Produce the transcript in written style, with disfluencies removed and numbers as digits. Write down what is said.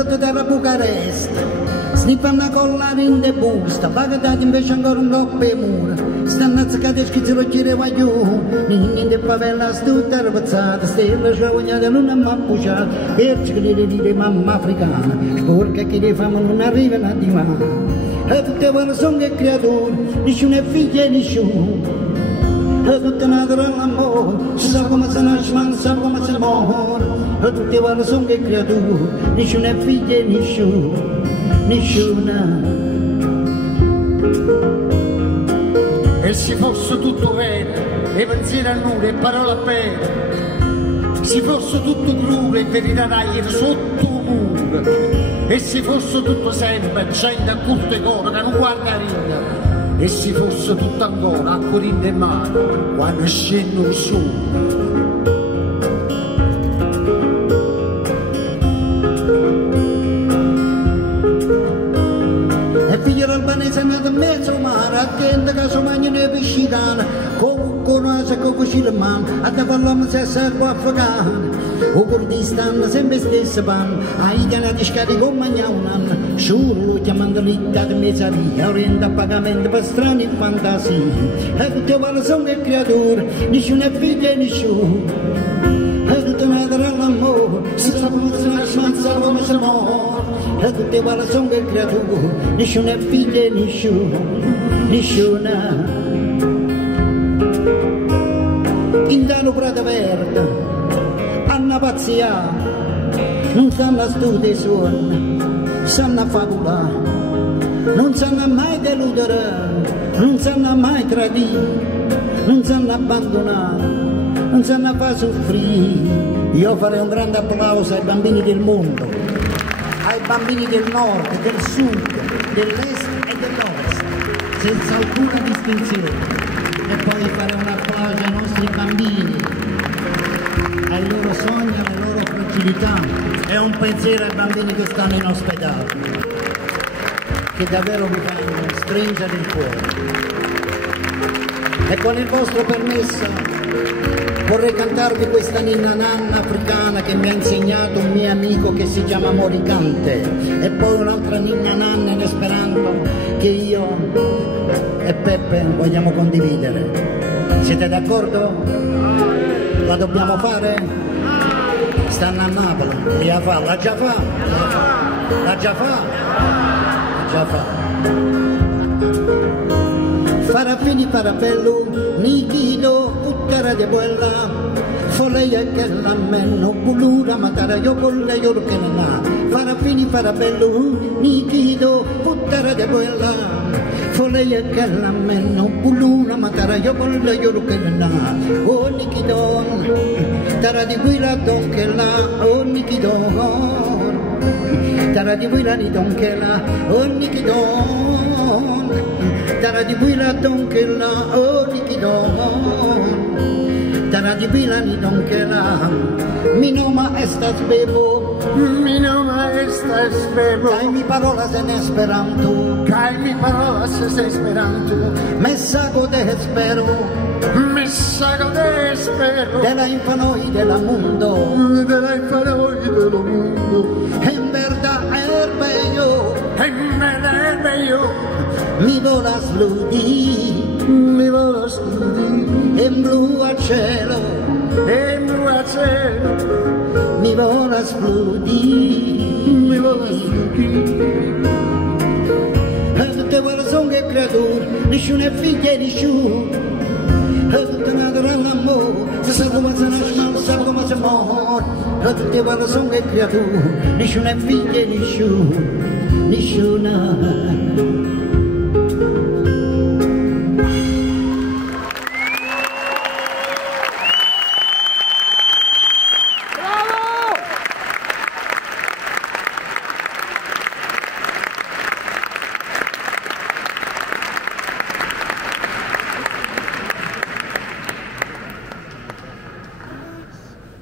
sotto terra Bucarest, snippano a collare in de busta, Baghdad invece ancora un coppo e mura, stanno azzeccati e schizzano gire guagliù, ninni de favela tutta rapazzata, stella sciavognata non è mai puciata, perci che le dire mamma africana, sporca che le fama non arrivano a dimano, e tutte quelle sono che creature, nessuno è figlio e nessuno, e tutte natura all'amore, si sa come si nasce ma non sa come si muore, e tutte quelle sono che creature, nessuno è figlio e nessuno, nessuna. E se fosse tutto vero, e pensieri a nulla e parole a bene, se fosse tutto crudo e verità tagliere sotto un muro, e se fosse tutto sempre gente a culte cose che non guarda ringa, e se fosse tutto ancora acqua in mano quando scende il sole. Albanese è nato in mezzo al mare, attento che si mangiano le pescicane, con una con cucina in mano, a te parliamo se serve afghano, o Kurdistan sempre stesso pan, a Italia di scarico con mangia un anno, sciurlo chiamando l'itta di mezzaria, orienta a pagamento per strane fantasie, e tutte quali sono le creature, nessuno è figlio e nessuno, e tutte natura all'amore, si sa come si nasce, non sa come si muore. E tutte quali sono le creature, nessuno è figlio e nessuno, nessuna. In Dano Prato Verde, hanno pazzia, non sanno studiare suoni, sanno fabulare, non sanno mai deludere, non sanno mai tradire, non sanno abbandonare, non sanno far soffrire. Io farei un grande applauso ai bambini del mondo, ai bambini del nord, del sud, dell'est e dell'ovest, senza alcuna distinzione. E poi fare un applauso ai nostri bambini, ai loro sogni, alle loro fragilità, e un pensiero ai bambini che stanno in ospedale, che davvero mi fanno stringere il cuore. E con il vostro permesso vorrei cantarvi questa ninna nanna africana che mi ha insegnato un mio amico che si chiama Moricante, e poi un'altra ninna nanna in esperanto che io e Peppe vogliamo condividere. Siete d'accordo? La dobbiamo fare? Stanno a Napoli, la fa, la già fa? La già fa? La già fa. Farafini farabello, nichido, puttana di quella, foleia che la meno, bulura, matara, io volle, io che non ha. Farafini farabello, nichido, puttana di quella, foleia che la meno, bulura, matara, io volle, io che non ha. Oh nichidon, tara di quella don che la, oh nichidon, tara di quella ni don che la, oh nichidon. Tara di Vila Donkela, oh Nikidon, Tara di Vila ni Donkela, mi noma estas bebo, mi noma estas bebo, kai mi parolas en Esperanto, kai mi parolas en Esperanto, messago de espero, de la infanoi de la mundo, en verdad el bello, mi volas ludi, en blu al cielo, mi volas ludi, e tutte quelle sono che creature, nessuno è figlio e nessuno, e tutte natura all'amore, se sa come si nasce non sa come si muore, e tutte quelle sono che creature, nessuno è figlio e nessuno, nessuna.